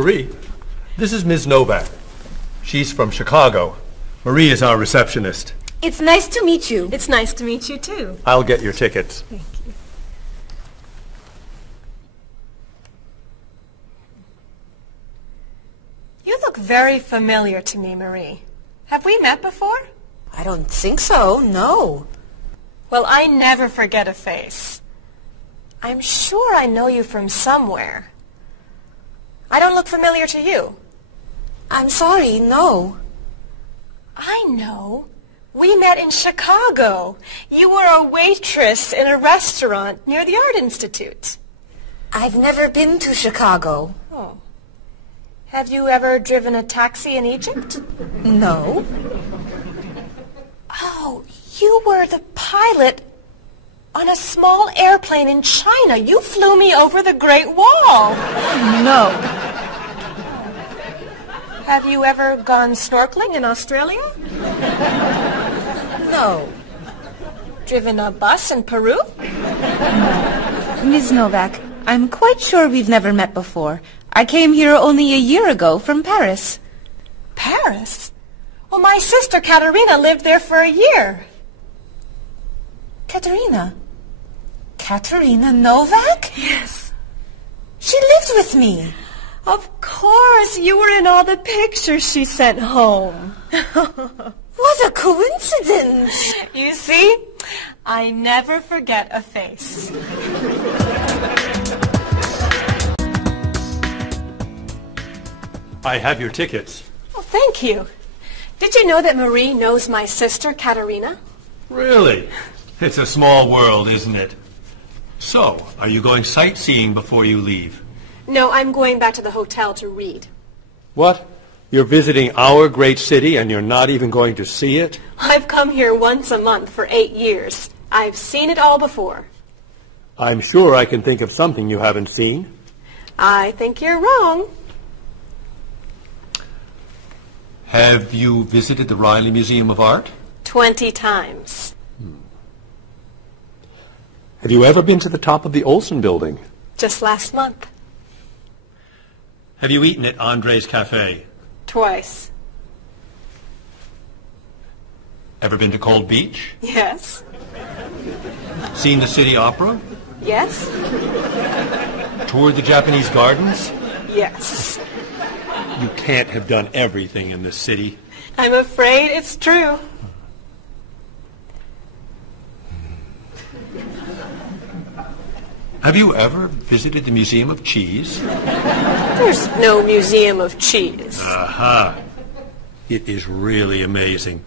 Marie, this is Ms. Novak. She's from Chicago. Marie is our receptionist. It's nice to meet you. It's nice to meet you, too. I'll get your tickets. Thank you. You look very familiar to me, Marie. Have we met before? I don't think so, no. Well, I never forget a face. I'm sure I know you from somewhere. I don't look familiar to you. I'm sorry, no. I know. We met in Chicago. You were a waitress in a restaurant near the Art Institute. I've never been to Chicago. Oh. Have you ever driven a taxi in Egypt? No. Oh, you were the pilot on a small airplane in China. You flew me over the Great Wall. No. Have you ever gone snorkeling in Australia? No. Driven a bus in Peru? Ms. Novak, I'm quite sure we've never met before. I came here only a year ago from Paris. Paris? Well, my sister Katerina lived there for a year. Katerina? Katerina Novak? Yes. She lives with me. Of course, you were in all the pictures she sent home. What a coincidence. You see, I never forget a face. I have your tickets. Oh, thank you. Did you know that Marie knows my sister, Katerina? Really? It's a small world, isn't it? So, are you going sightseeing before you leave? No, I'm going back to the hotel to read. What? You're visiting our great city and you're not even going to see it? I've come here once a month for 8 years. I've seen it all before. I'm sure I can think of something you haven't seen. I think you're wrong. Have you visited the Riley Museum of Art? 20 times. Have you ever been to the top of the Olsen building? Just last month. Have you eaten at Andre's Cafe? Twice. Ever been to Cold Beach? Yes. Seen the City Opera? Yes. Toured the Japanese gardens? Yes. You can't have done everything in this city. I'm afraid it's true. Have you ever visited the Museum of Cheese? There's no museum of cheese. Aha. It is really amazing.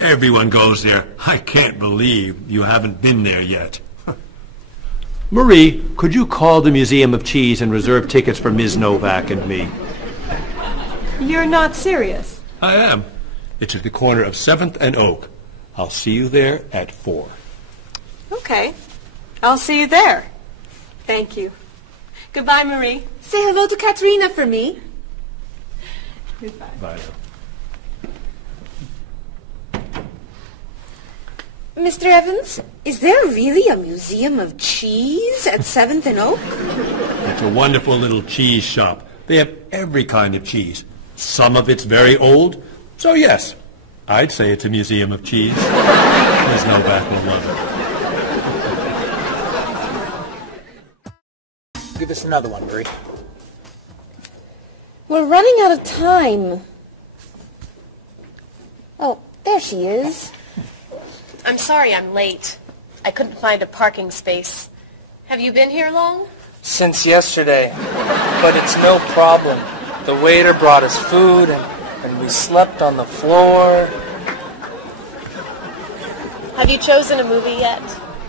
Everyone goes there. I can't believe you haven't been there yet. Marie, could you call the Museum of Cheese and reserve tickets for Ms. Novak and me? You're not serious. I am. It's at the corner of 7th and Oak. I'll see you there at 4. Okay. I'll see you there. Thank you. Goodbye, Marie. Say hello to Katerina for me. Goodbye. Bye. Mr. Evans, is there really a museum of cheese at 7th and Oak? It's a wonderful little cheese shop. They have every kind of cheese. Some of it's very old. So yes, I'd say it's a museum of cheese. Ms. Novak will love it. Give us another one, Marie. We're running out of time. Oh, there she is. I'm sorry I'm late. I couldn't find a parking space. Have you been here long? Since yesterday. But it's no problem. The waiter brought us food, and we slept on the floor. Have you chosen a movie yet?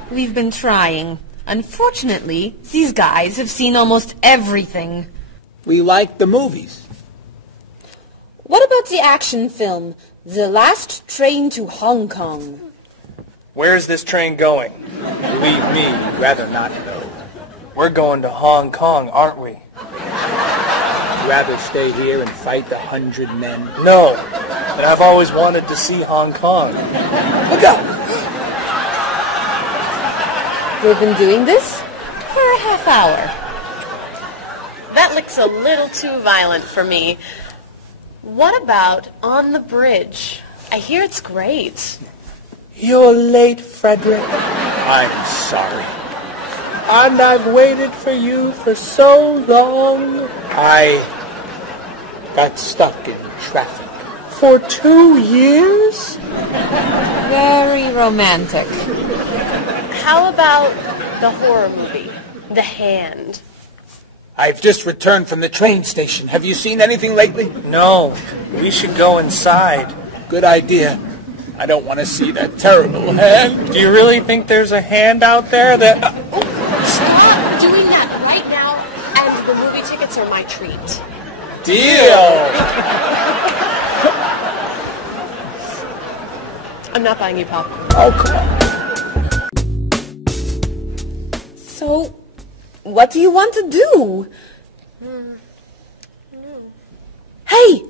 We've been trying. Unfortunately, these guys have seen almost everything. We like the movies. What about the action film, The Last Train to Hong Kong? Where's this train going? Believe me, you'd rather not know. We're going to Hong Kong, aren't we? Rather stay here and fight the 100 men. No, but I've always wanted to see Hong Kong. Look out! We've been doing this for a half hour. That That looks a little too violent for me. What about On the Bridge? I hear it's great. You're late, Frederick. I'm sorry. And I've waited for you for so long. I got stuck in traffic for 2 years. Very romantic. How about the horror movie, The Hand? I've just returned from the train station. Have you seen anything lately? No, we should go inside. Good idea. I don't want to see that terrible hand. Do you really think there's a hand out there that... Stop doing that right now, and the movie tickets are my treat. Deal! I'm not buying you popcorn. Oh, come on. So, what do you want to do? Hey!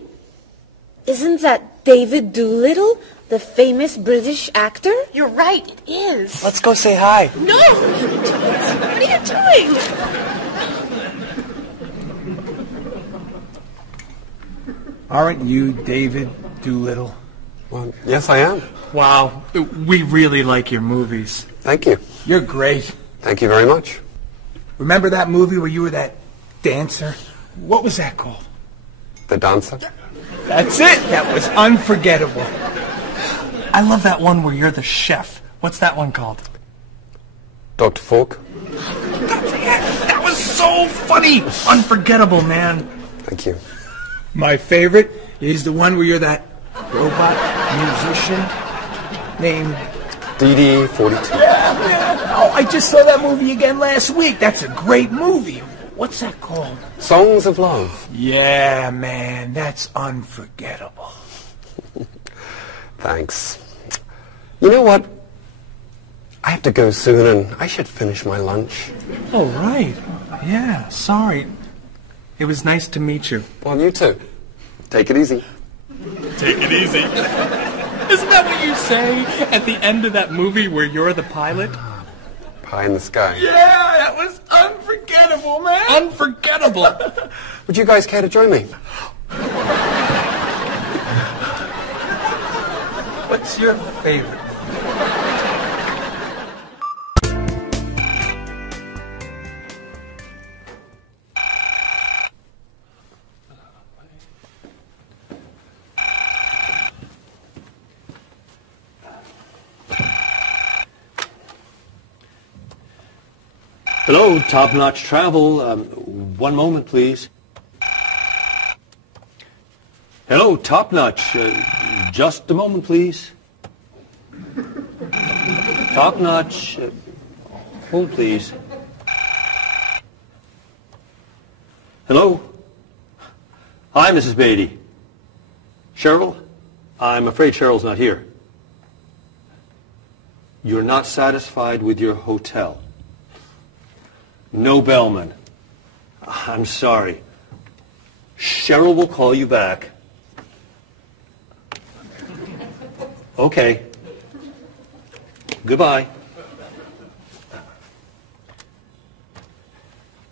Isn't that David Doolittle, the famous British actor? You're right, it is. Let's go say hi. No! What are you doing? Aren't you David Doolittle? Well, yes, I am. Wow, we really like your movies. Thank you. You're great. Thank you very much. Remember that movie where you were that dancer? What was that called? The Dancer? That's it. That was unforgettable. I love that one where you're the chef. What's that one called? Dr. Falk? That was so funny! Unforgettable, man. Thank you. My favorite is the one where you're that robot musician named... DD-42. Yeah. Oh, I just saw that movie again last week. That's a great movie. What's that called? Songs of Love. Yeah, man, that's unforgettable. Thanks. You know what? I have to go soon, and I should finish my lunch. Oh, right. Yeah, sorry. It was nice to meet you. Well, you too. Take it easy. Take it easy. Isn't that what you say at the end of that movie where you're the pilot? Pie in the sky. Yeah, that was unforgettable, man. Unforgettable. Would you guys care to join me? What's your favorite? Hello, Top Notch Travel. One moment, please. Hello, Top Notch. Just a moment, please. Top Notch. Hold, please. Hello? Hi, Mrs. Beatty. Cheryl? I'm afraid Cheryl's not here. You're not satisfied with your hotel? No bellman. I'm sorry. Cheryl will call you back. Okay. Goodbye.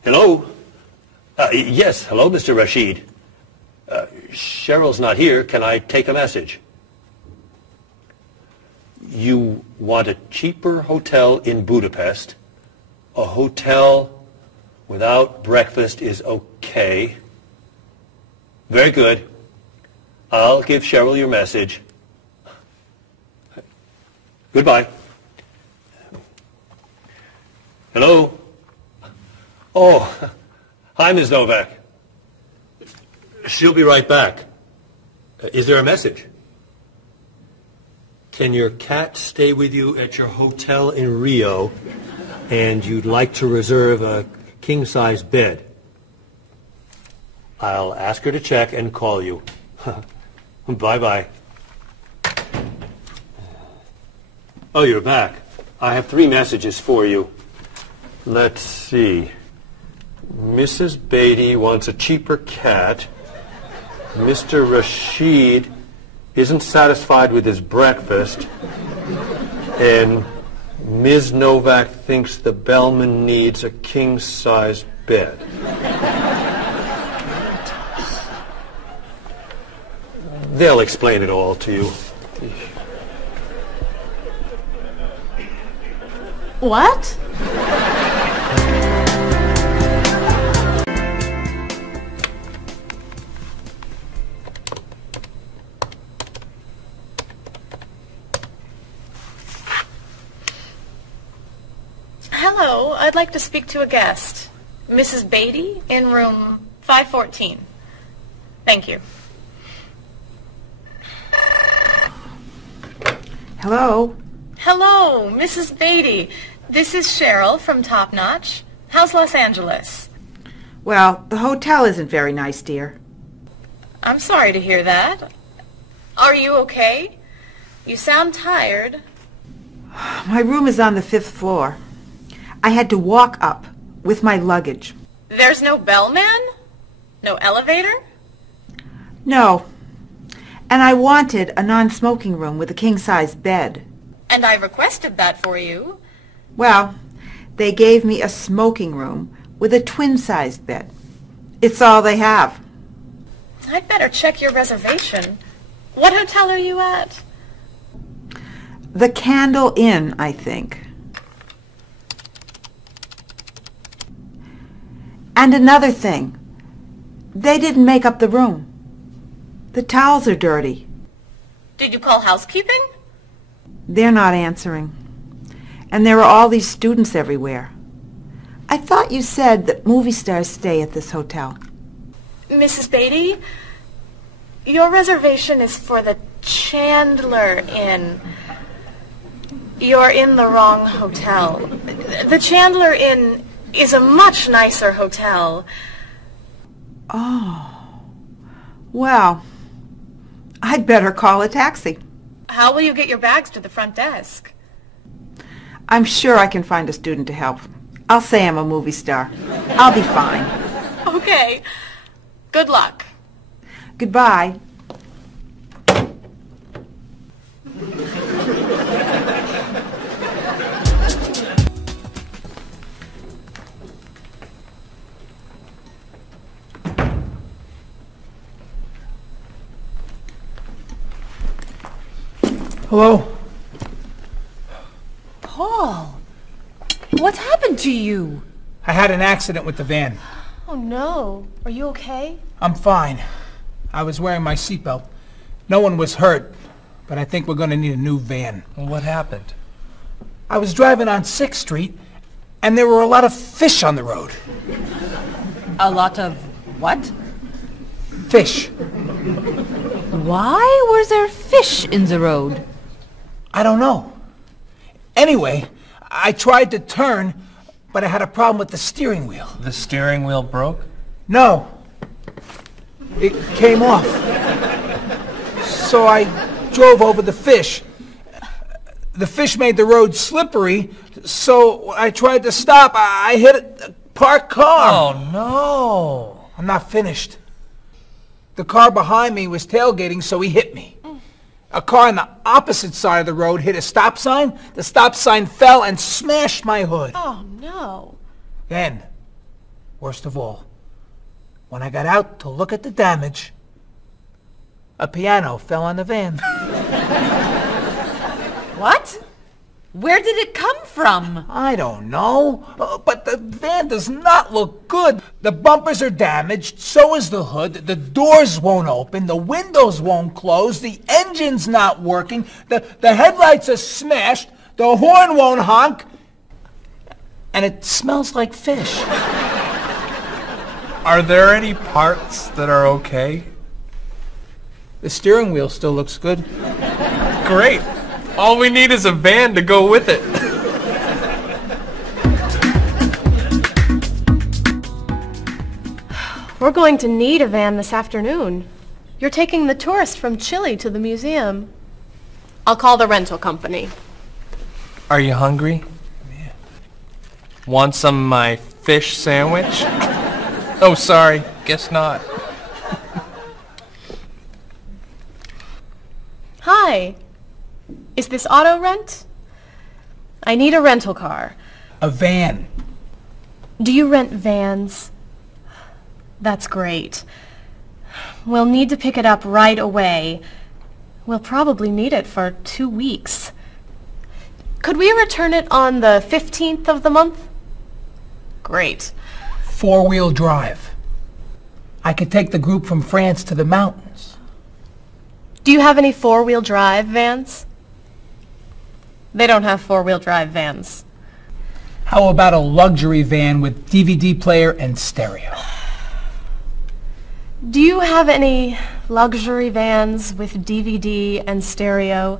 Hello? Yes, hello, Mr. Rashid. Cheryl's not here. Can I take a message? You want a cheaper hotel in Budapest? A hotel without breakfast is okay. Very good. I'll give Cheryl your message. Goodbye. Hello? Oh, hi, Ms. Novak. She'll be right back. Is there a message? Can your cat stay with you at your hotel in Rio, and you'd like to reserve a king-size bed? I'll ask her to check and call you. Bye-bye. Oh, you're back. I have 3 messages for you. Let's see. Mrs. Beatty wants a cheaper cat. Mr. Rashid isn't satisfied with his breakfast. And Ms. Novak thinks the bellman needs a king-size bed. They'll explain it all to you. What? Hello, I'd like to speak to a guest. Mrs. Beatty in room 514. Thank you. Hello? Hello, Mrs. Beatty. This is Cheryl from Top Notch. How's Los Angeles? Well, the hotel isn't very nice, dear. I'm sorry to hear that. Are you okay? You sound tired. My room is on the 5th floor. I had to walk up with my luggage. There's no bellman? No elevator? No. And I wanted a non-smoking room with a king-size bed. And I requested that for you. Well, they gave me a smoking room with a twin-sized bed. It's all they have. I'd better check your reservation. What hotel are you at? The Candle Inn, I think. And another thing. They didn't make up the room. The towels are dirty. Did you call housekeeping? They're not answering. And there are all these students everywhere. I thought you said that movie stars stay at this hotel. Mrs. Beatty, your reservation is for the Chandler Inn. You're in the wrong hotel. The Chandler Inn is a much nicer hotel. Oh. Well, I'd better call a taxi. How will you get your bags to the front desk? I'm sure I can find a student to help. I'll say I'm a movie star. I'll be fine. Okay. Good luck. Goodbye. Hello? Paul, what's happened to you? I had an accident with the van. Oh, no. Are you okay? I'm fine. I was wearing my seatbelt. No one was hurt, but I think we're going to need a new van. Well, what happened? I was driving on 6th Street, and there were a lot of fish on the road. A lot of what? Fish. Why were there fish in the road? I don't know. Anyway, I tried to turn, but I had a problem with the steering wheel. The steering wheel broke? No. It came off. So I drove over the fish. The fish made the road slippery, so when I tried to stop, I hit a parked car. Oh, no. I'm not finished. The car behind me was tailgating, so he hit me. A car on the opposite side of the road hit a stop sign. The stop sign fell and smashed my hood. Oh, no. Then, worst of all, when I got out to look at the damage, a piano fell on the van. What? Where did it come from? I don't know, but the van does not look good. The bumpers are damaged, so is the hood, the doors won't open, the windows won't close, the engine's not working, the headlights are smashed, the horn won't honk, and it smells like fish. Are there any parts that are okay? The steering wheel still looks good. Great. All we need is a van to go with it. We're going to need a van this afternoon. You're taking the tourist from Chile to the museum. I'll call the rental company. Are you hungry? Yeah. Want some of my fish sandwich? Oh, sorry. Guess not. Hi. Is this auto rent? I need a rental car. A van. Do you rent vans? That's great. We'll need to pick it up right away. We'll probably need it for 2 weeks. Could we return it on the 15th of the month? Great. 4-wheel drive. I could take the group from France to the mountains. Do you have any 4-wheel drive vans? They don't have 4-wheel drive vans. How about a luxury van with DVD player and stereo? Do you have any luxury vans with DVD and stereo?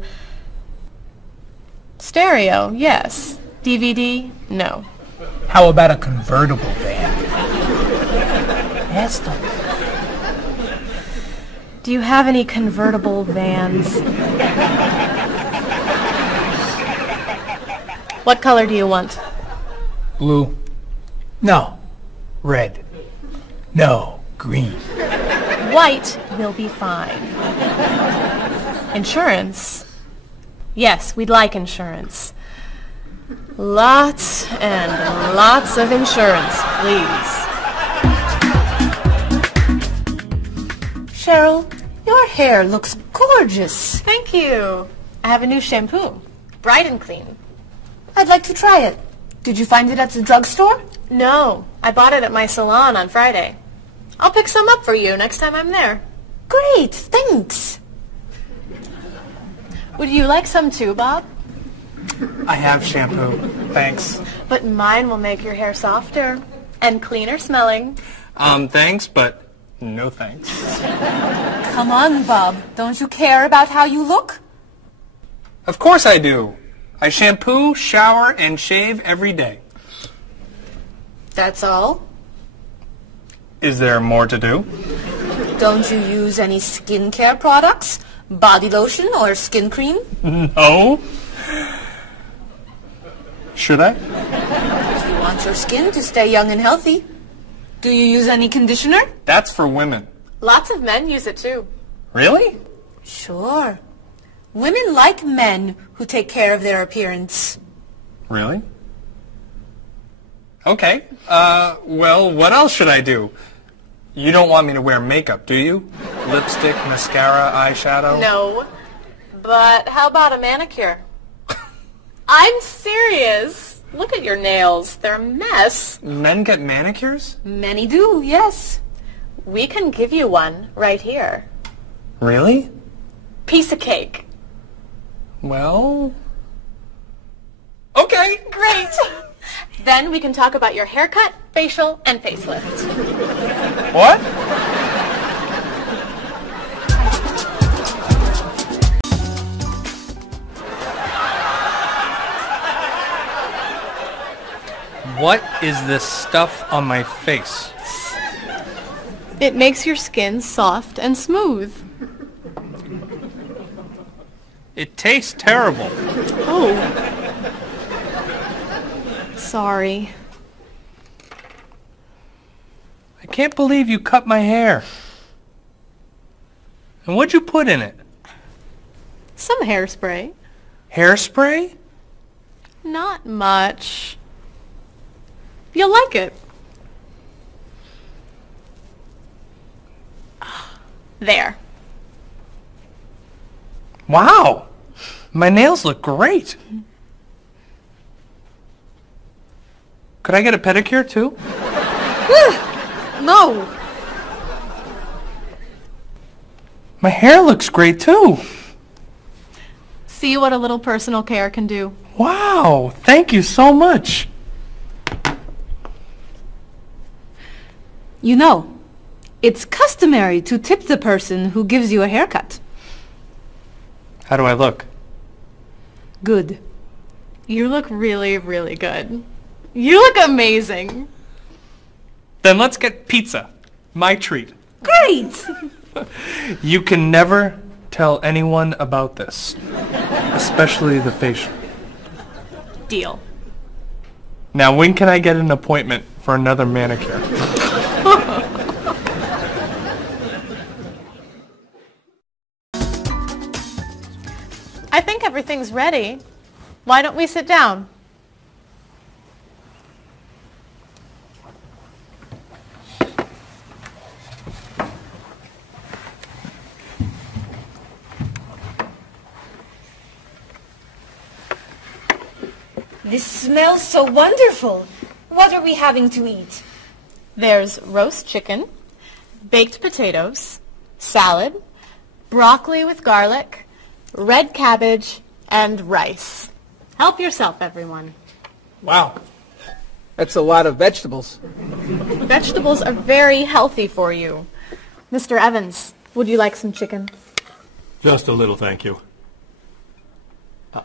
Stereo, yes. DVD, no. How about a convertible van? Ask them. Do you have any convertible vans? What color do you want? Blue. No. Red. No. Green. White will be fine. Insurance? Yes, we'd like insurance. Lots and lots of insurance, please. Cheryl, your hair looks gorgeous. Thank you. I have a new shampoo. Bright and clean. I'd like to try it. Did you find it at the drugstore? No, I bought it at my salon on Friday. I'll pick some up for you next time I'm there. Great, thanks. Would you like some too, Bob? I have shampoo. Thanks. But mine will make your hair softer and cleaner smelling. Thanks, but no thanks. Come on, Bob. Don't you care about how you look? Of course I do. I shampoo, shower, and shave every day. That's all? Is there more to do? Don't you use any skincare products? Body lotion or skin cream? No. Should I? If you want your skin to stay young and healthy. Do you use any conditioner? That's for women. Lots of men use it too. Really? Sure. Women like men who take care of their appearance. Really? Okay. Well, what else should I do? You don't want me to wear makeup, do you? Lipstick, mascara, eyeshadow? No. But how about a manicure? I'm serious. Look at your nails. They're a mess. Men get manicures? Many do, yes. We can give you one right here. Really? Piece of cake. Well... Okay. Great. Then we can talk about your haircut, facial, and facelift. What? What is this stuff on my face? It makes your skin soft and smooth. It tastes terrible. Oh. Sorry. I can't believe you cut my hair. And what'd you put in it? Some hairspray. Hairspray? Not much. You'll like it. There. Wow! My nails look great. Could I get a pedicure too? No. My hair looks great too. See what a little personal care can do. Wow! Thank you so much. You know, it's customary to tip the person who gives you a haircut. How do I look? Good. You look really, really good. You look amazing. Then let's get pizza. My treat. Great! You can never tell anyone about this. Especially the facial. Deal. Now when can I get an appointment for another manicure? I think everything's ready. Why don't we sit down? This smells so wonderful. What are we having to eat? There's roast chicken, baked potatoes, salad, broccoli with garlic, red cabbage, and rice. Help yourself, everyone. Wow. That's a lot of vegetables. Vegetables are very healthy for you. Mr. Evans, would you like some chicken? Just a little, thank you.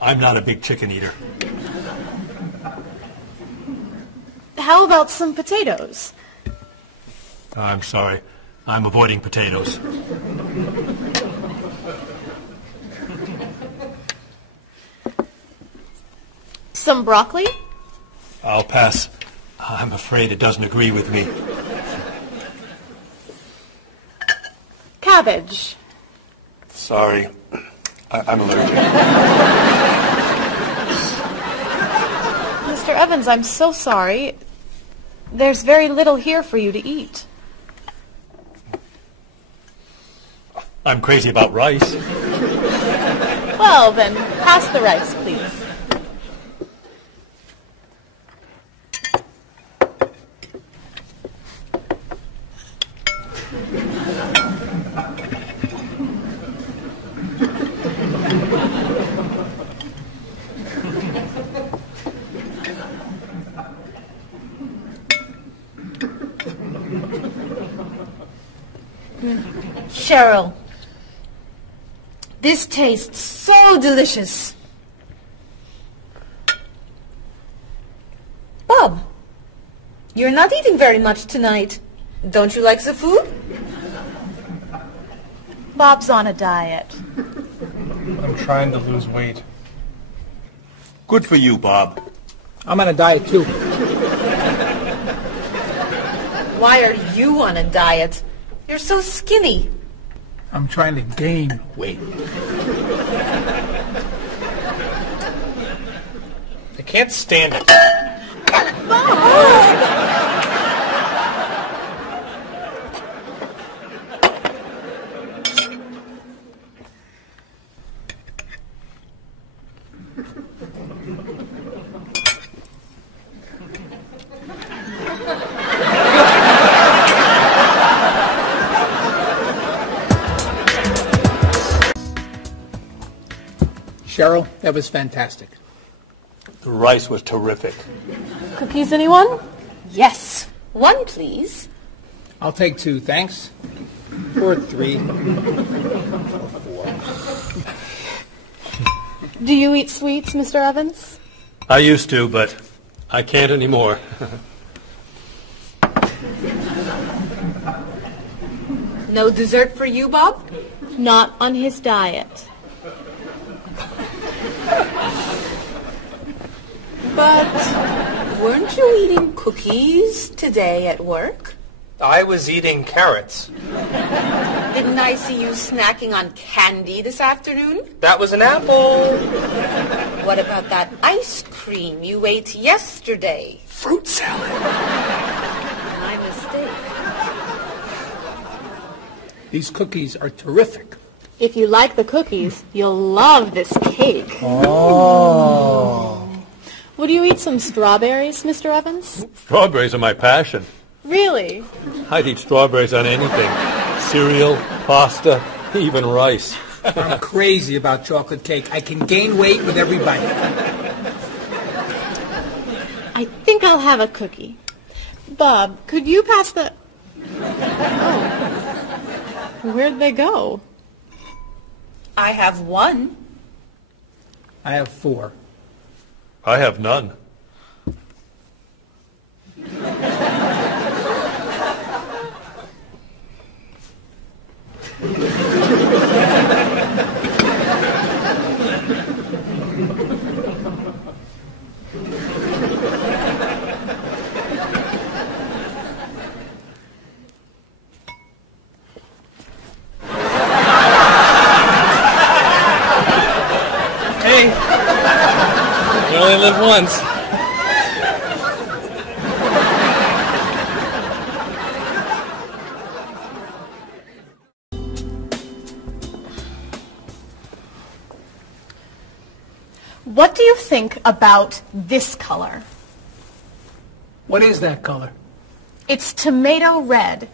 I'm not a big chicken eater. How about some potatoes? I'm sorry. I'm avoiding potatoes. Some broccoli? I'll pass. I'm afraid it doesn't agree with me. Cabbage. Sorry. I'm allergic. Mr. Evans, I'm so sorry. There's very little here for you to eat. I'm crazy about rice. Well, then, pass the rice, please. Cheryl, this tastes so delicious. Bob, you're not eating very much tonight. Don't you like the food? Bob's on a diet. I'm trying to lose weight. Good for you, Bob. I'm on a diet too. Why are you on a diet? You're so skinny. I'm trying to gain weight. I can't stand it. Cheryl, that was fantastic. The rice was terrific. Cookies, anyone? Yes. One, please. I'll take 2, thanks. Or 3. Do you eat sweets, Mr. Evans? I used to, but I can't anymore. No dessert for you, Bob? Not on his diet. But weren't you eating cookies today at work? I was eating carrots. Didn't I see you snacking on candy this afternoon? That was an apple. What about that ice cream you ate yesterday? Fruit salad. My mistake. These cookies are terrific. If you like the cookies, you'll love this cake. Oh. Would you eat some strawberries, Mr. Evans? Strawberries are my passion. Really? I'd eat strawberries on anything. Cereal, pasta, even rice. I'm crazy about chocolate cake. I can gain weight with every bite. I think I'll have a cookie. Bob, could you pass the... Oh. Where'd they go? I have one. I have 4. I have none. Hey, you only live once. What do you think about this color? What is that color? It's tomato red.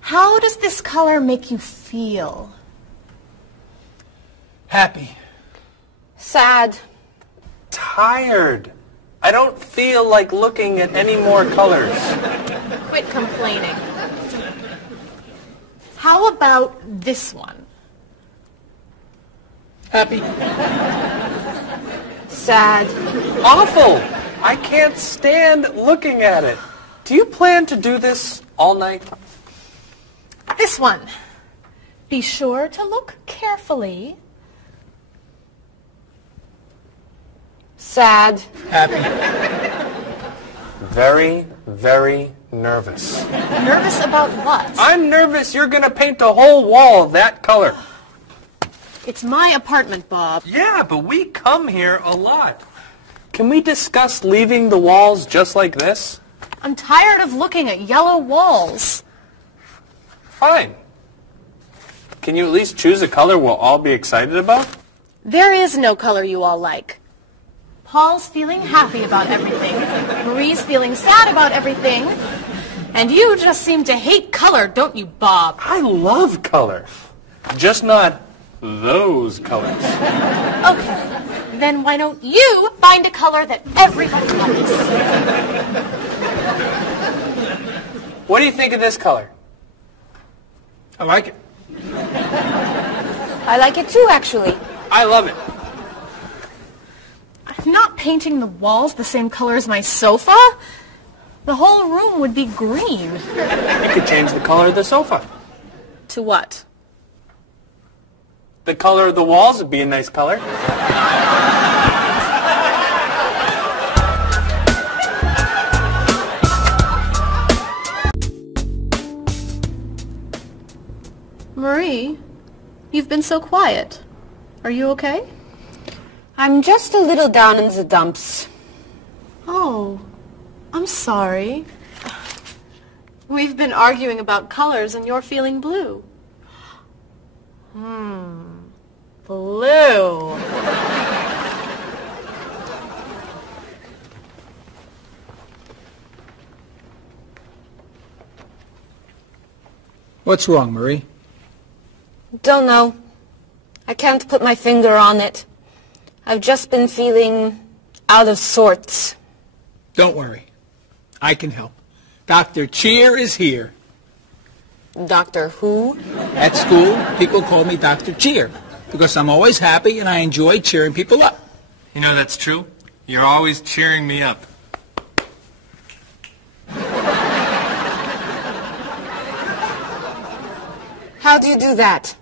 How does this color make you feel? Happy. Sad. Tired. I don't feel like looking at any more colors. Quit complaining. How about this one? Happy. Sad. Awful. I can't stand looking at it. Do you plan to do this all night? This one. Be sure to look carefully. Sad. Happy. Very, very nervous. Nervous about what? I'm nervous you're going to paint the whole wall that color. It's my apartment, Bob. Yeah, but we come here a lot. Can we discuss leaving the walls just like this? I'm tired of looking at yellow walls. Fine. Can you at least choose a color we'll all be excited about? There is no color you all like. Paul's feeling happy about everything. Marie's feeling sad about everything. And you just seem to hate color, don't you, Bob? I love color. Just not those colors. Okay. Then why don't you find a color that everybody likes? What do you think of this color? I like it. I like it too, actually. I love it. I'm not painting the walls the same color as my sofa. The whole room would be green. You could change the color of the sofa. To what? The color of the walls would be a nice color. Marie, you've been so quiet. Are you okay? I'm just a little down in the dumps. Oh, I'm sorry. We've been arguing about colors and you're feeling blue. Blue. What's wrong, Marie? Don't know. I can't put my finger on it. I've just been feeling out of sorts. Don't worry. I can help. Dr. Cheer is here. Doctor who? At school, people call me Dr. Cheer because I'm always happy and I enjoy cheering people up. You know that's true. You're always cheering me up. How do you do that?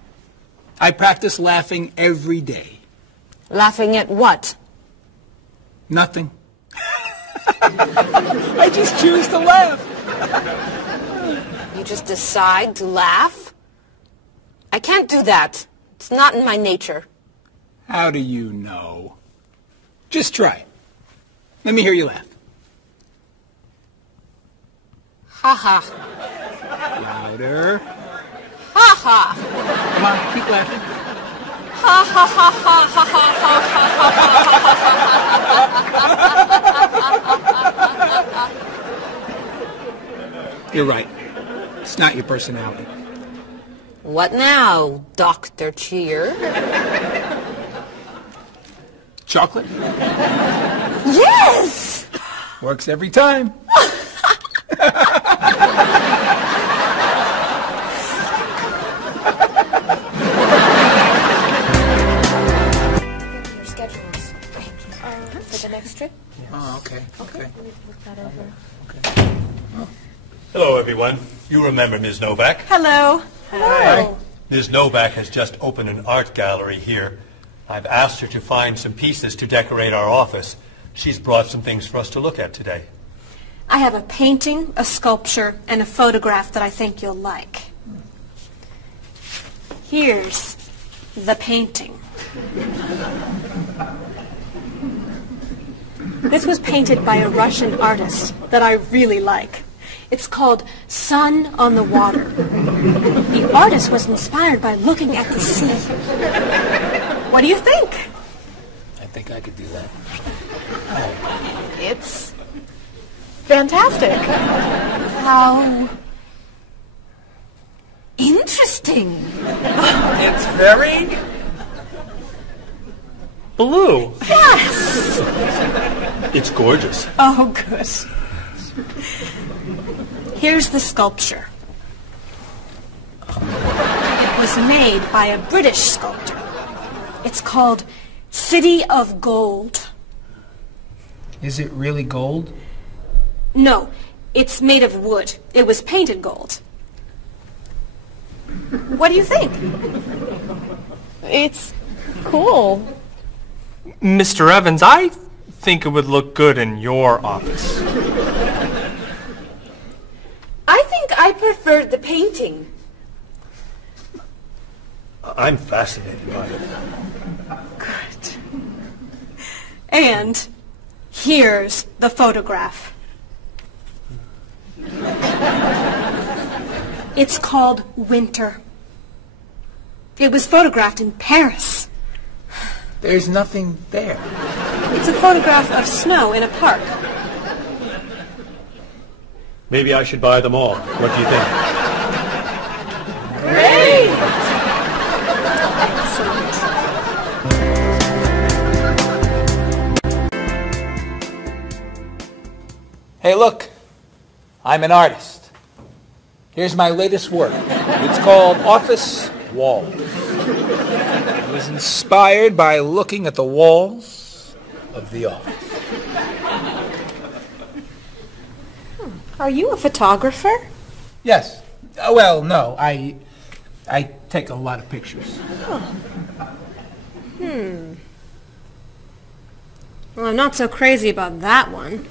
I practice laughing every day. Laughing at what? Nothing. I just choose to laugh. You just decide to laugh? I can't do that. It's not in my nature. How do you know? Just try. Let me hear you laugh. Ha ha. Louder. Ha ha. Come on, keep laughing. Ha ha ha ha ha ha ha. You're right. It's not your personality. What now, Dr. Cheer? Chocolate? Yes! Works every time. Your schedules. For the next trip? Oh, okay. Okay. Look that over. Hello, everyone. You remember Ms. Novak? Hello. Hello. Ms. Novak has just opened an art gallery here. I've asked her to find some pieces to decorate our office. She's brought some things for us to look at today. I have a painting, a sculpture, and a photograph that I think you'll like. Here's the painting. This was painted by a Russian artist that I really like. It's called Sun on the Water. The artist was inspired by looking at the sea. What do you think? I think think I could do that. It's fantastic. How interesting. It's very blue. Yes. It's gorgeous. Oh, good. Here's the sculpture. It was made by a British sculptor. It's called City of Gold. Is it really gold? No, it's made of wood. It was painted gold. What do you think? It's cool. Mr. Evans, I think it would look good in your office. I think I preferred the painting. I'm fascinated by it. Good. And here's the photograph. It's called Winter. It was photographed in Paris. There's nothing there. It's a photograph of snow in a park. Maybe I should buy them all. What do you think? Great! Hey, look. I'm an artist. Here's my latest work. It's called Office Walls. It was inspired by looking at the walls of the office. Are you a photographer? Yes. Well, no. I take a lot of pictures. Well, I'm not so crazy about that one.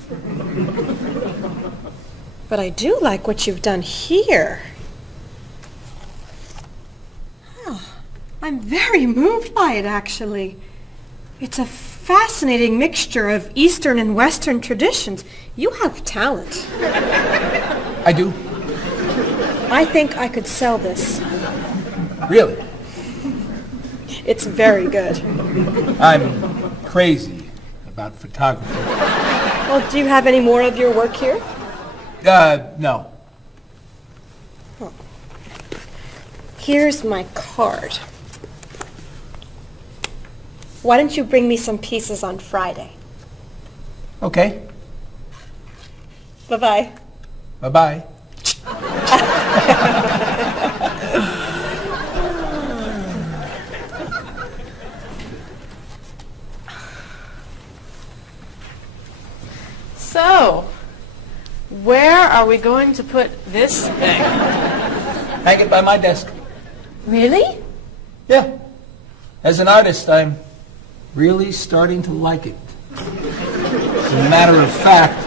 But I do like what you've done here. Oh, I'm very moved by it, actually. It's a fascinating mixture of Eastern and Western traditions. You have talent. I do. I think I could sell this. Really? It's very good. I'm crazy about photography. Well, do you have any more of your work here? No. Here's my card. Why don't you bring me some pieces on Friday? Okay. Bye-bye. Bye-bye. So, where are we going to put this thing? Hang it by my desk. Really? Yeah. As an artist, I'm really starting to like it. As a matter of fact,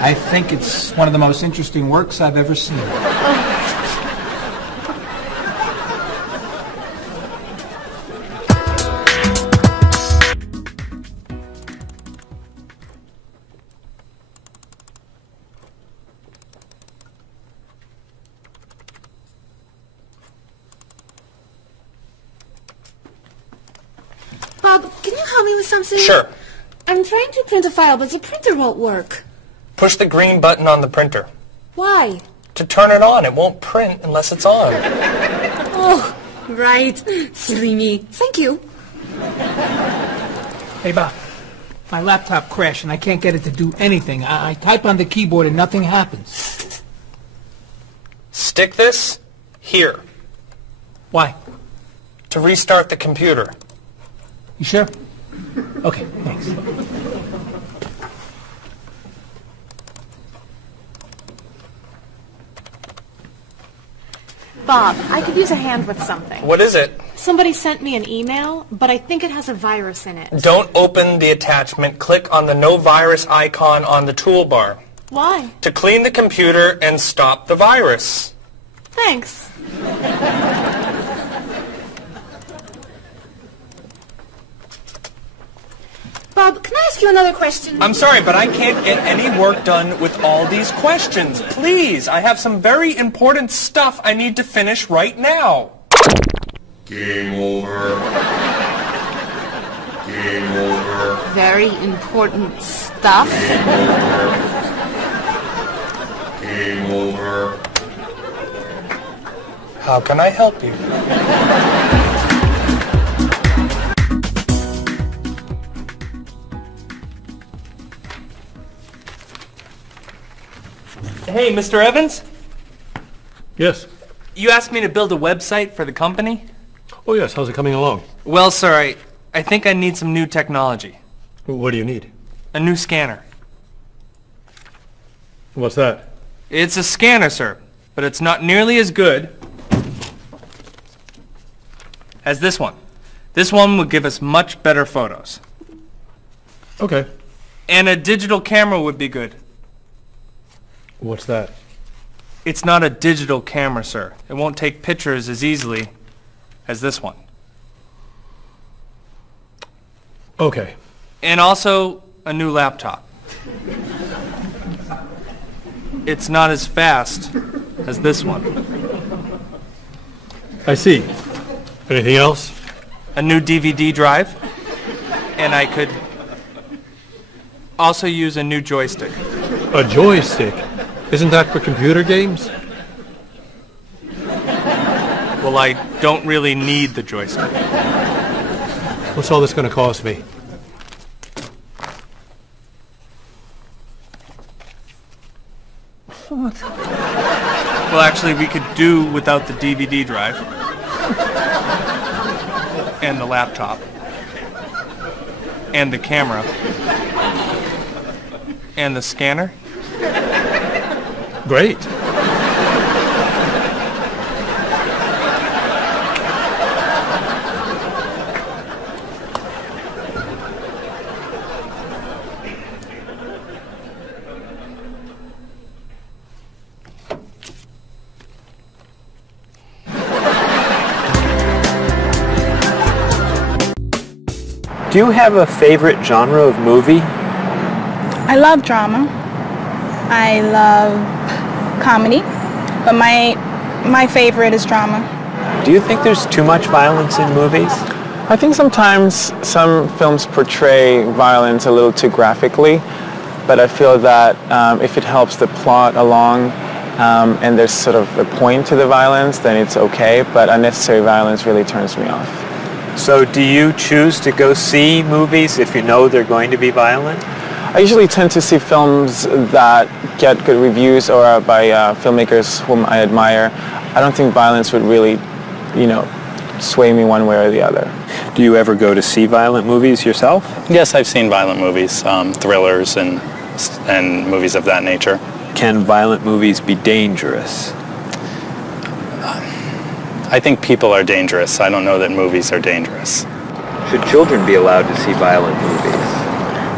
I think it's one of the most interesting works I've ever seen. Bob, can you help me with something? Sure. I'm trying to print a file, but the printer won't work. Push the green button on the printer. Why? To turn it on. It won't print unless it's on. Oh, right. Silly me. Thank you. Hey, Bob. My laptop crashed and I can't get it to do anything. I type on the keyboard and nothing happens. Stick this here Why? to restart the computer. You sure? Okay, thanks. Bob, I could use a hand with something. What is it? Somebody sent me an email, but I think it has a virus in it. Don't open the attachment. Click on the no virus icon on the toolbar Why? to clean the computer and stop the virus. Thanks. Bob, can I ask you another question? I'm sorry, but I can't get any work done with all these questions. Please, I have some very important stuff I need to finish right now. Game over. Game over. very important stuff. Game over. How can I help you? Hey, Mr. Evans? Yes. You asked me to build a website for the company? Oh, yes. How's it coming along? Well, sir, I think I need some new technology. What do you need? A new scanner. What's that? It's a scanner, sir, but it's not nearly as good as this one. This one would give us much better photos. Okay. And a digital camera would be good. What's that? It's not a digital camera, sir. It won't take pictures as easily as this one. Okay. And also a new laptop. It's not as fast as this one. I see. Anything else? A new DVD drive. And I could also use a new joystick. A joystick? Isn't that for computer games? Well, I don't really need the joystick. What's all this going to cost me? What? Well, actually, we could do without the DVD drive. And the laptop. And the camera. And the scanner. Great. Do you have a favorite genre of movie? I love drama. I love comedy, but my favorite is drama. Do you think there's too much violence in movies? I think sometimes some films portray violence a little too graphically, but I feel that if it helps the plot along and there's sort of a point to the violence, then it's okay, but unnecessary violence really turns me off. So do you choose to go see movies if you know they're going to be violent? I usually tend to see films that get good reviews or are by filmmakers whom I admire. I don't think violence would really, sway me one way or the other. Do you ever go to see violent movies yourself? Yes, I've seen violent movies, thrillers and movies of that nature. Can violent movies be dangerous? I think people are dangerous. I don't know that movies are dangerous. Should children be allowed to see violent movies?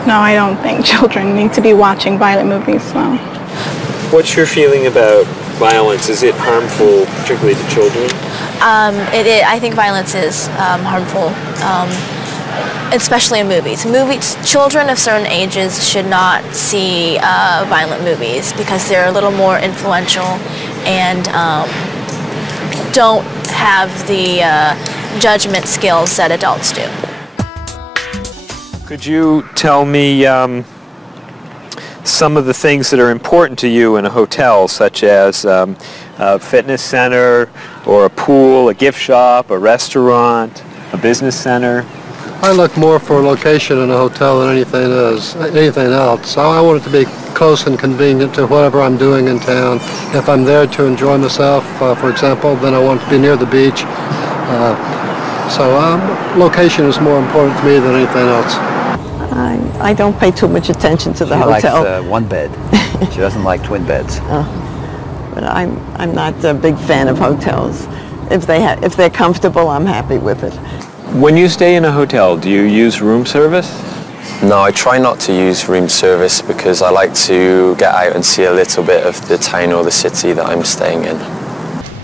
No, I don't think children need to be watching violent movies, no. What's your feeling about violence? Is it harmful, particularly to children? I think violence is harmful, especially in movies. Children of certain ages should not see violent movies because they're a little more influential and don't have the judgment skills that adults do. Could you tell me some of the things that are important to you in a hotel, such as a fitness center, or a pool, a gift shop, a restaurant, a business center? I look more for a location in a hotel than anything else. I want it to be close and convenient to whatever I'm doing in town. If I'm there to enjoy myself, for example, then I want to be near the beach. Location is more important to me than anything else. I don't pay too much attention to the hotel. She likes one bed. She doesn't like twin beds. But I'm not a big fan of hotels. If they're comfortable, I'm happy with it. When you stay in a hotel, do you use room service? No, I try not to use room service because I like to get out and see a little bit of the town or the city that I'm staying in.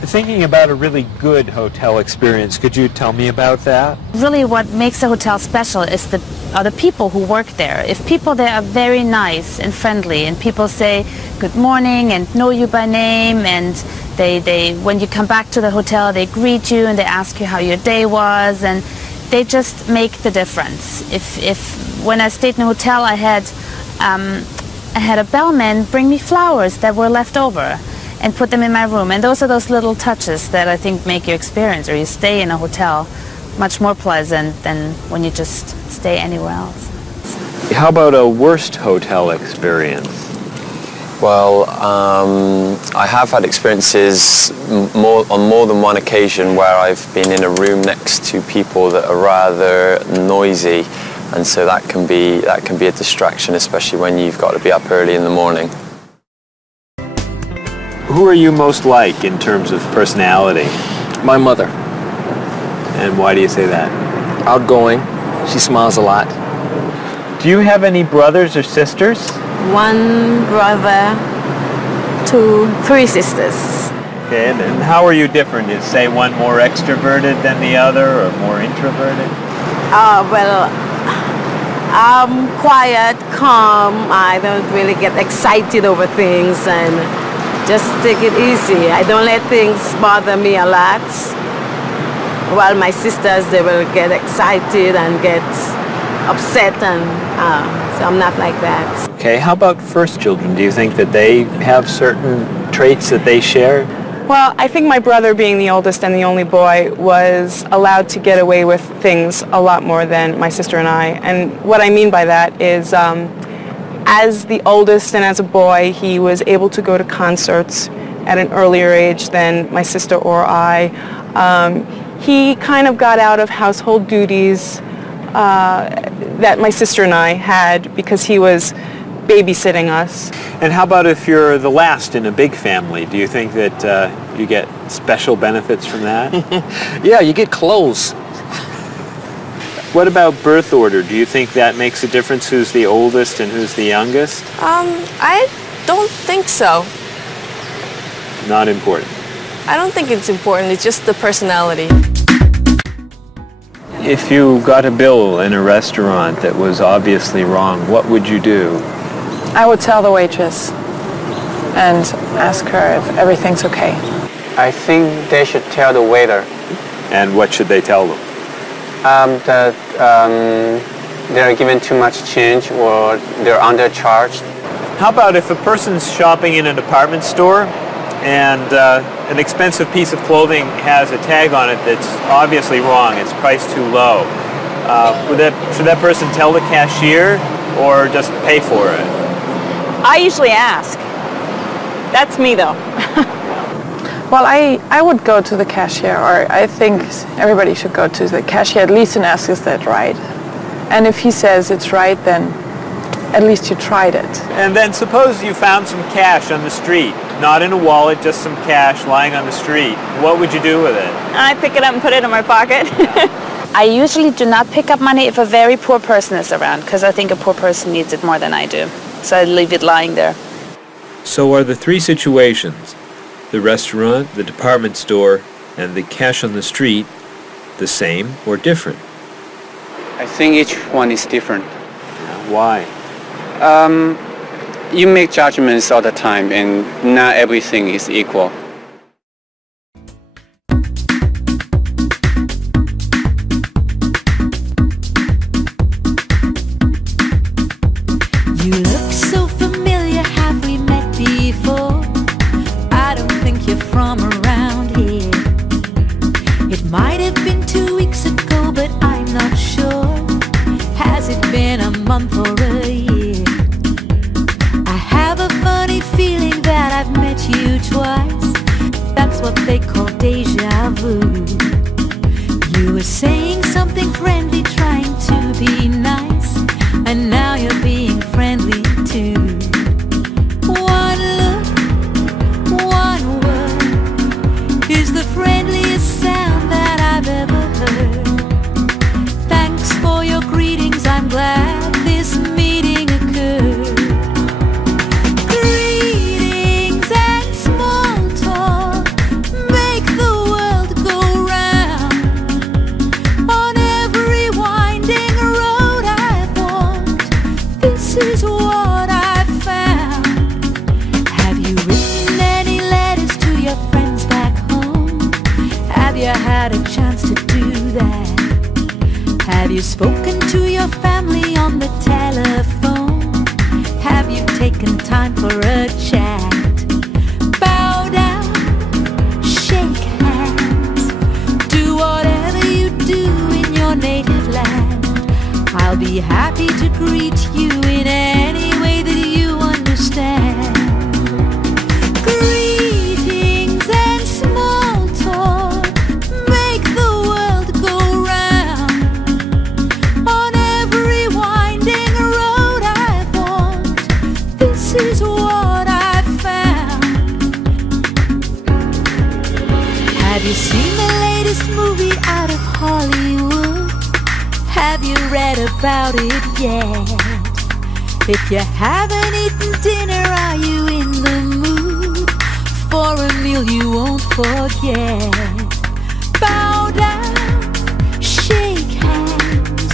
Thinking about a really good hotel experience, could you tell me about that? Really what makes a hotel special is are the people who work there. If people there are very nice and friendly and people say good morning and know you by name, and they when you come back to the hotel they greet you and they ask you how your day was, and they just make the difference. If when I stayed in a hotel, I had a bellman bring me flowers that were left over and put them in my room. And those are those little touches that I think make your experience, or you stay in a hotel, much more pleasant than when you just stay anywhere else. How about a worst hotel experience? Well, I have had experiences on more than one occasion where I've been in a room next to people that are rather noisy, and so that can be a distraction, especially when you've got to be up early in the morning. Who are you most like in terms of personality? My mother. And why do you say that? Outgoing. She smiles a lot. Do you have any brothers or sisters? One brother, 3 sisters. Okay, and how are you different? Is, say, one more extroverted than the other, or more introverted? Well, I'm quiet, calm. I don't really get excited over things and just take it easy. I don't let things bother me a lot. While my sisters, they will get excited and get upset, and so I'm not like that. Okay, how about first children? Do you think that they have certain traits that they share? Well, I think my brother, being the oldest and the only boy, was allowed to get away with things a lot more than my sister and I. And what I mean by that is, as the oldest and as a boy, he was able to go to concerts at an earlier age than my sister or I. He kind of got out of household duties that my sister and I had because he was babysitting us. And how about if you're the last in a big family? Do you think that you get special benefits from that? Yeah, you get clothes. What about birth order? Do you think that makes a difference, who's the oldest and who's the youngest? I don't think so. Not important. I don't think it's important. It's just the personality. If you got a bill in a restaurant that was obviously wrong, what would you do? I would tell the waitress and ask her if everything's okay. I think they should tell the waiter. And what should they tell them? That they're given too much change or they're undercharged. How about if a person's shopping in a department store and an expensive piece of clothing has a tag on it that's obviously wrong, it's priced too low. Should that person tell the cashier or just pay for it? I usually ask. That's me though. Well, I would go to the cashier, or I think everybody should go to the cashier at least and ask, is that right? And if he says it's right, then at least you tried it. And then suppose you found some cash on the street, not in a wallet, just some cash lying on the street. What would you do with it? I pick it up and put it in my pocket. I usually do not pick up money if a very poor person is around, because I think a poor person needs it more than I do. So I leave it lying there. So are the 3 situations, the restaurant, the department store, and the cash on the street, the same or different? I think each one is different. Why? You make judgments all the time, and not everything is equal. You look so familiar, have we met before? I don't think you're from around here. It might have been 2 weeks ago, but I'm not sure. Has it been a month or a year? I have a funny feeling that I've met you twice. That's what they call deja vu. You were saying something friendly, trying to be nice, and now you're being friendly too. One look, one word is the friendliest sound that I've ever heard. Thanks for your greetings, I'm glad this meeting occurred. Greetings and small talk make the world go round. On every winding road I've walked, this is what I've found. Have you written any letters to your friends back home? Have you had a chance to do that? Have you spoken to your family on the telephone? Have you taken time for a chat? Bow down, shake hands, do whatever you do in your native land. I'll be happy to greet you in any way that you understand. Greetings and small talk make the world go round. On every winding road I've walked, this is what I've found. Have you seen the latest movie out of Hollywood? Have you read about it yet? If you haven't eaten dinner, are you in the mood for a meal you won't forget? Bow down, shake hands,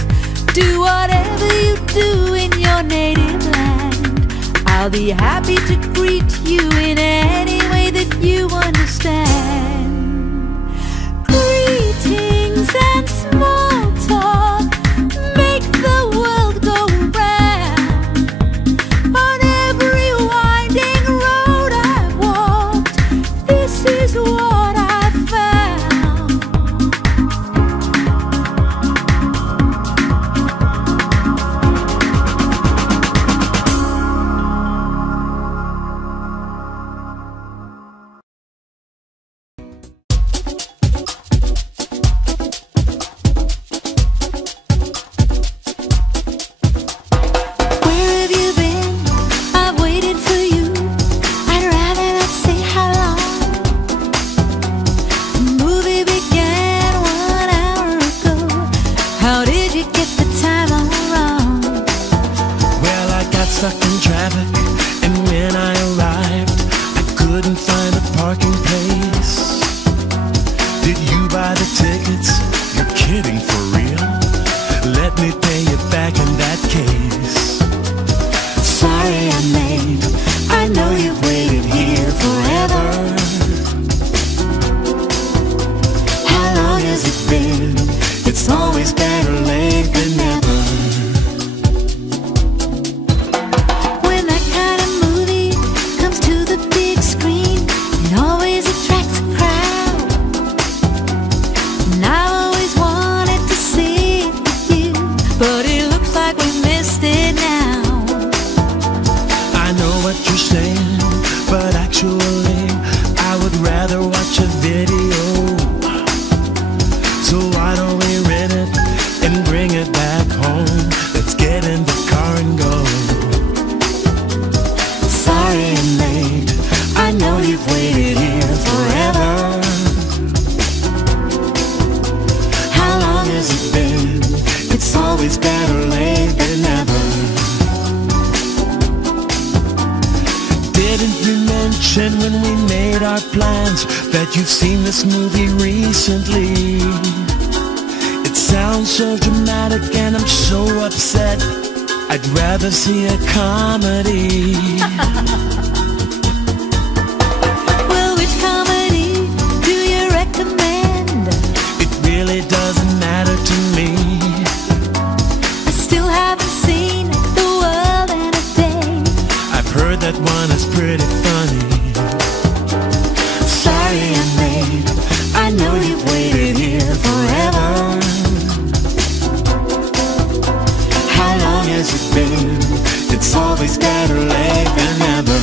do whatever you do in your native land. I'll be happy to greet you in any way that you understand. Greetings and small talk make the world go round. On every winding road I've walked, this is what I've found. Where have you been? I've waited for you. I'd rather not say how long. The movie began 1 hour ago. How did you get the time all wrong? Well, I got stuck in traffic, and when I arrived, I couldn't find a parking place. Did you buy the tickets? You're kidding, for real? Let me pay you back in that case. Sorry I'm late. I know you've waited here forever. How long has it been? It's always better late than never. When that kind of movie comes to the big screen, it always attracts a crowd. And I always wanted to see it with you, but it looks like we missed it now. I know what you're saying, but actually, I would rather watch a video. So why don't we rent it and bring it back home? Let's get in the car and go. Sorry I'm late. I know you've waited here forever. How long has it been? It's always better late than never. Didn't you mention when we made our plans that you've seen this movie recently? It sounds so dramatic and I'm so upset. I'd rather see a comedy. Well, which comedy do you recommend? It really doesn't matter to me. I still haven't seen The World in a Day. I've heard that one is pretty funny. Sorry I'm late. I know you've waited here forever. How long has it been? It's always better late than never.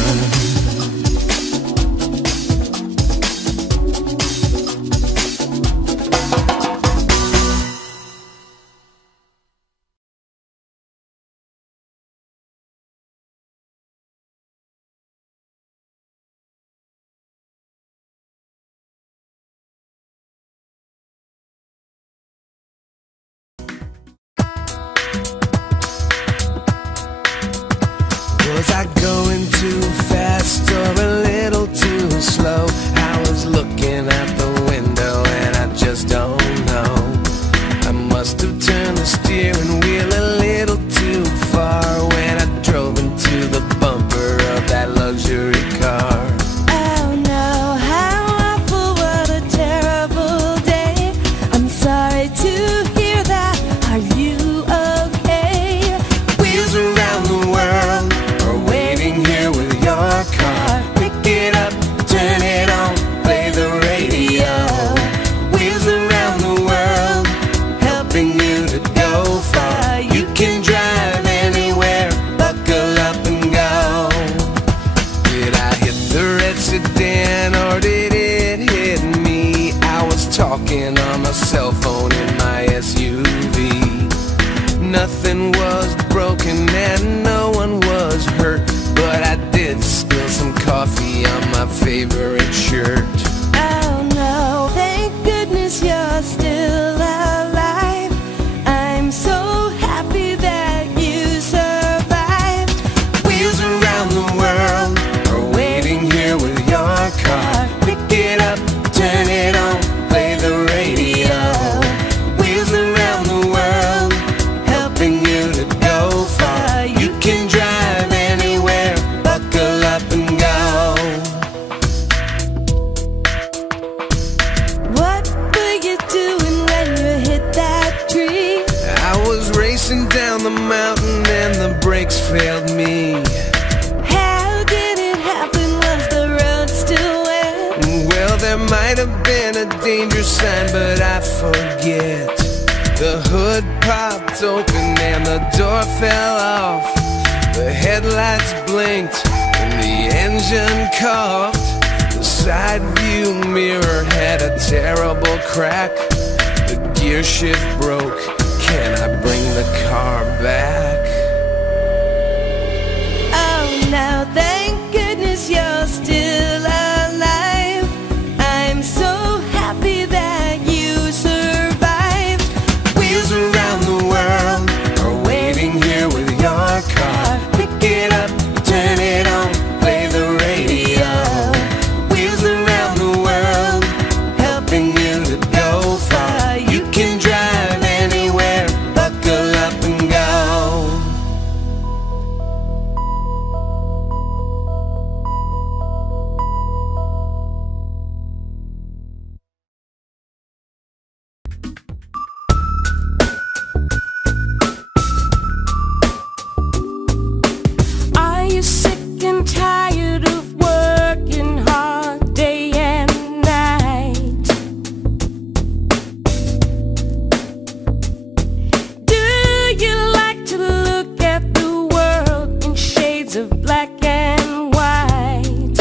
Was I going too fast or a little too slow? I was looking out the window and I just don't know. I must have turned the steering wheel a little too far when I drove into the bumper of that luxury car. Oh no, how awful, what a terrible day. I'm sorry to hear that. Are you failed me. How did it happen? Was the road still wet? Well, there might have been a danger sign, but I forget. The hood popped open and the door fell off. The headlights blinked and the engine coughed. The side view mirror had a terrible crack. The gear shift broke. Can I bring the car back? Oh no, thank goodness you're still alive. I'm so happy that you survived. Wheels around the world are waiting here with your car. Pick it up, turn it on, play the radio. Wheels around the world, helping you to go far. You can drive anywhere, buckle up and go. Are you sick and tired of working hard day and night? Do you like to look at the world in shades of black and white?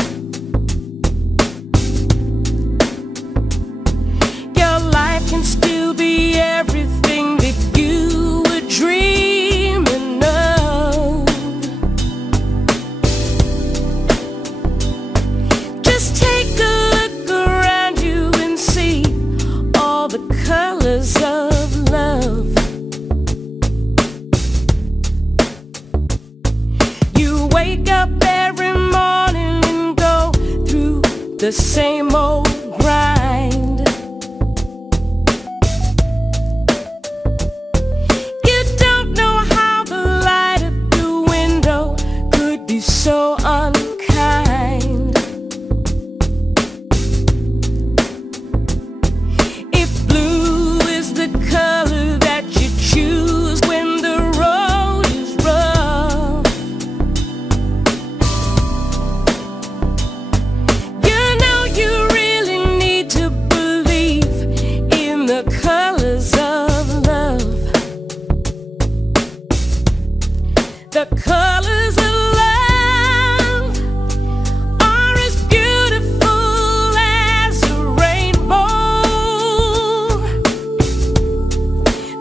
Your life can still be everything that you were dreaming of. Just take a look around you and see all the colors of love. You wake up every morning and go through the same old grind. You don't know how the light at the window could be so unkind. If blue is the color that you choose when the road is rough, you know you really need to believe in the colors of love. The colors of love are as beautiful as a rainbow.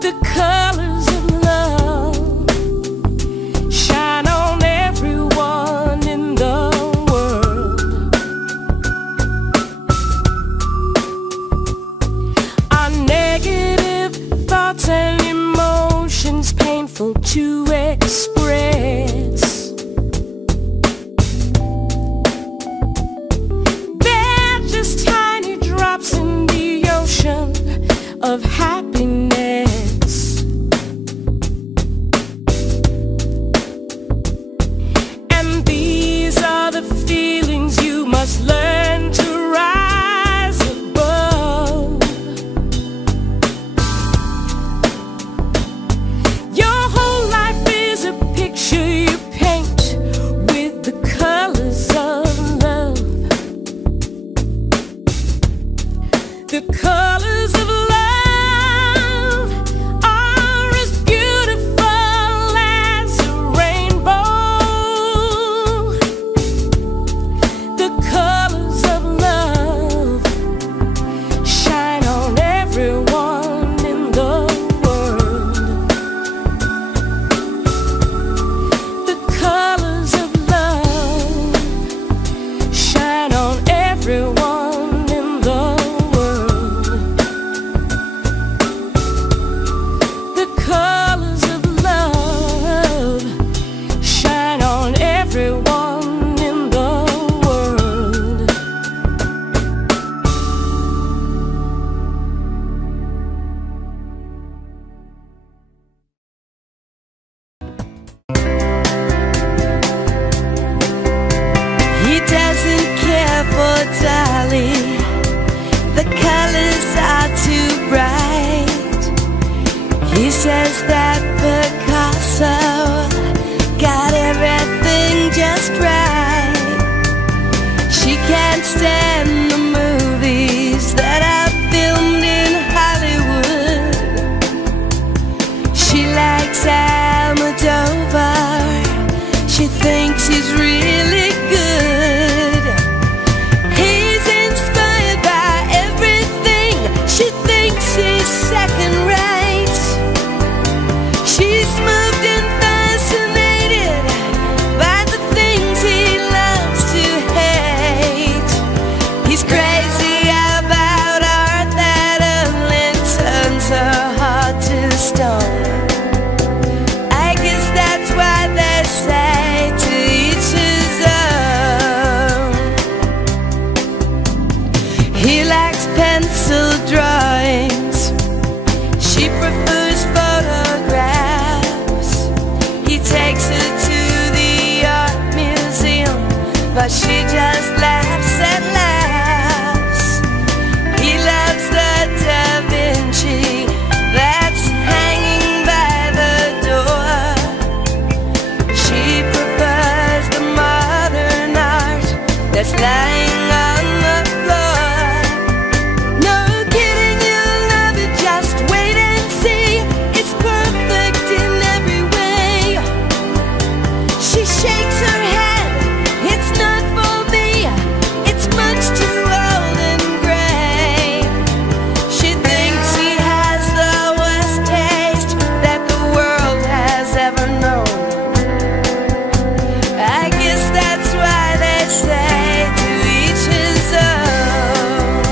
The colors of love shine on everyone in the world. Our negative thoughts and emotions painful to express. They're just tiny drops in the ocean of happiness. And these are the feelings you must learn to rise above. Your whole life is a picture you paint with the colors of love. The colors of love are as beautiful as a rainbow. The colors of love shine on everyone in the world. The colors of love shine on everyone in the world. The colors of love shine on everyone in the world. He doesn't care for Dolly. The colors are too bright. He says that Picasso got it but she just laughs and laughs. He loves the Da Vinci that's hanging by the door. She prefers the modern art that's lying on the floor. No kidding, you'll love it, just wait and see. It's perfect in every way. She shakes her head, it's not for me, it's much too old and gray. She thinks he has the worst taste that the world has ever known. I guess that's why they say to each his own.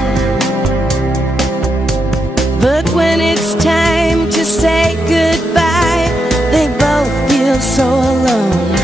But when it's time to say goodbye, they both feel so alone.